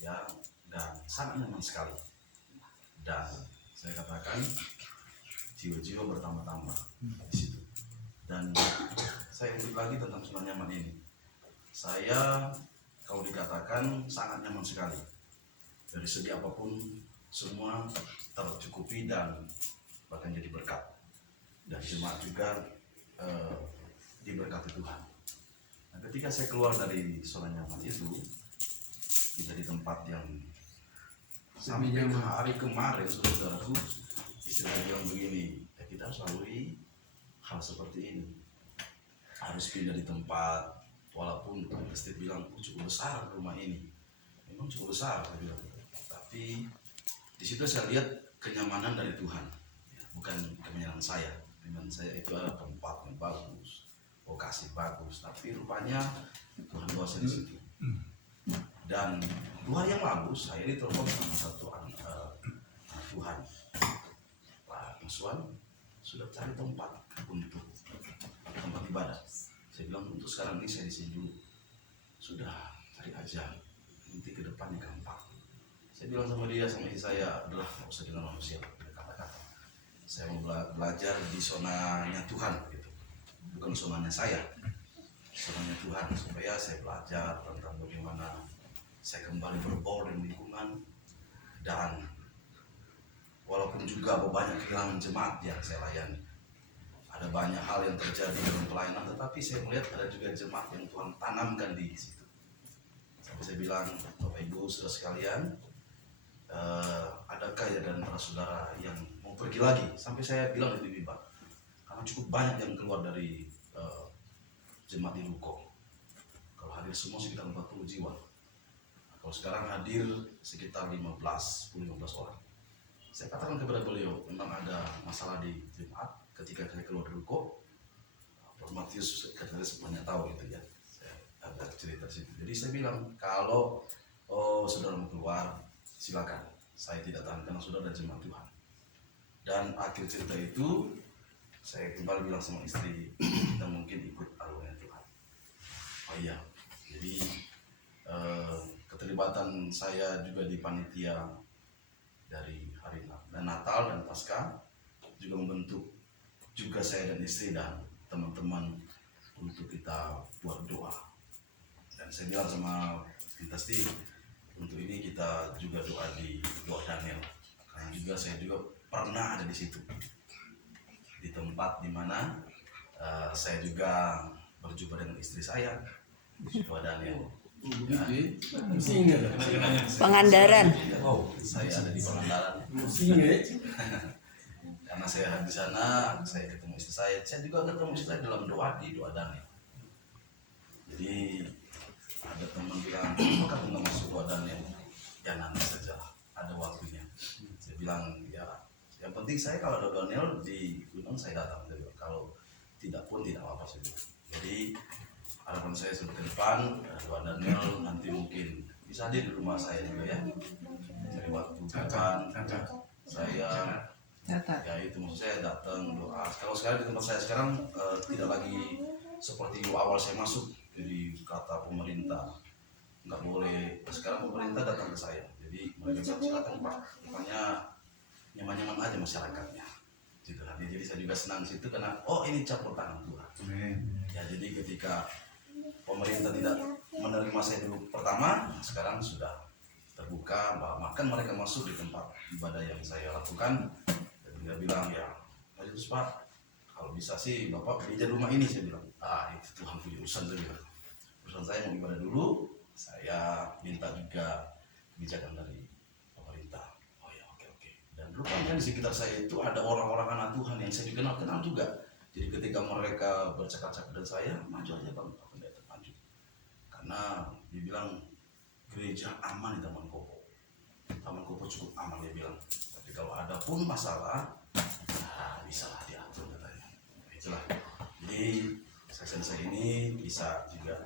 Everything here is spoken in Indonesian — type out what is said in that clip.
ya, dan sangat nyaman sekali. Dan saya katakan jiwa-jiwa bertambah-tambah di situ. Dan saya ulik lagi tentang zona nyaman ini. Saya kalau dikatakan sangat nyaman sekali. Dari segi apapun semua tercukupi dan bahkan jadi berkat. Dan jemaat juga diberkati Tuhan. Nah, ketika saya keluar dari zona nyaman itu, kita di tempat yang sampai hari kemarin saudaraku, istilah bilang begini, ya kita harus lalui hal seperti ini, harus pindah di tempat, walaupun Steve bilang cukup besar rumah ini, memang cukup besar, tapi di situ saya lihat kenyamanan dari Tuhan, bukan kenyamanan saya. Kenyamanan saya itu adalah tempat yang bagus, lokasi bagus, tapi rupanya Tuhan kuasa di situ. Dan 2 hari yang lalu saya ditelepon sama satu anak Tuhan, Pak Muswan sudah cari tempat untuk tempat ibadah. Saya bilang untuk sekarang ini saya di sini dulu, sudah cari aja, nanti ke depannya gampang. Saya bilang sama dia, sama istri saya, adalah nggak usah dengan manusia, kata-kata. Saya mau belajar di zonanya Tuhan, gitu. Bukan zonanya saya, zonanya Tuhan, supaya saya belajar tentang bagaimana saya kembali berbaur dengan lingkungan. Dan walaupun juga banyak kehilangan jemaat yang saya layani, ada banyak hal yang terjadi dalam pelayanan, tetapi saya melihat ada juga jemaat yang Tuhan tanamkan di situ. Sampai saya bilang, Bapak Ibu saudara sekalian, adakah ya dan para saudara yang mau pergi lagi? Sampai saya bilang di TV, Pak, karena cukup banyak yang keluar dari jemaat di Ruko. Kalau hadir semua sekitar 40 jiwa. Kalau sekarang hadir sekitar 15 orang. Saya katakan kepada beliau, memang ada masalah di jemaat ketika saya keluar dari Ruko. Prof. Matius katanya semuanya tahu gitu ya. Saya ada cerita situ. Jadi saya bilang, kalau saudara mau keluar, silakan. Saya tidak tahan karena saudara ada jemaat Tuhan. Dan akhir cerita itu, saya kembali bilang sama istri, kita mungkin ikut arwahnya Tuhan. Oh iya, jadi keterlibatan saya juga di panitia dari hari Natal dan Paskah juga membentuk juga saya dan istri dan teman-teman untuk kita buat doa. Dan saya bilang sama kita Steve, untuk ini kita juga doa di doa Daniel, karena juga saya juga pernah ada di situ, di tempat dimana saya juga berjumpa dengan istri saya, doa Daniel. Pangandaran. Oh, saya ada di Pangandaran. Karena saya di sana, saya ketemu istri saya juga ketemu istri saya dalam doa di doa Daniel. Jadi ada teman bilang, apakah kamu nggak masuk doa Daniel? Ya nanti saja, ada waktunya. Saya bilang, ya yang penting saya kalau ada Daniel di gunung saya datang. Kalau tidak pun tidak apa-apa saja. Jadi harapan saya ke depan, doa Daniel nanti mungkin bisa hadir di rumah saya juga ya. Jadi waktu kapan saya ya itu maksud saya datang doa. Kalau sekarang di tempat saya sekarang tidak lagi seperti awal saya masuk, jadi kata pemerintah nggak boleh. Sekarang pemerintah datang ke saya, jadi mereka bilang silakan Pak, pokoknya nyaman-nyaman aja masyarakatnya. Gitu. Jadi saya juga senang situ karena ini campur tangan Tuhan. Ya jadi ketika pemerintah tidak menerima saya dulu pertama, sekarang sudah terbuka, bahkan mereka masuk di tempat ibadah yang saya lakukan. Dia bilang, ya terus Pak, kalau bisa sih Bapak kerja rumah ini. Saya bilang, itu Tuhan punya urusan. Saya bilang, urusan saya mau ibadah dulu, saya minta juga kebijakan dari pemerintah. Oh ya, oke. Dan rupanya di sekitar saya itu ada orang-orang anak Tuhan yang saya juga kenal juga. Jadi ketika mereka bercakap-cakap dengan saya, maju aja Bang, aku tidak termaju. Karena dibilang gereja aman di Taman Kopo. Taman Kopo cukup aman, dia bilang. Tapi kalau ada pun masalah, bisa lah diatur katanya. Itulah. Jadi saya ini bisa juga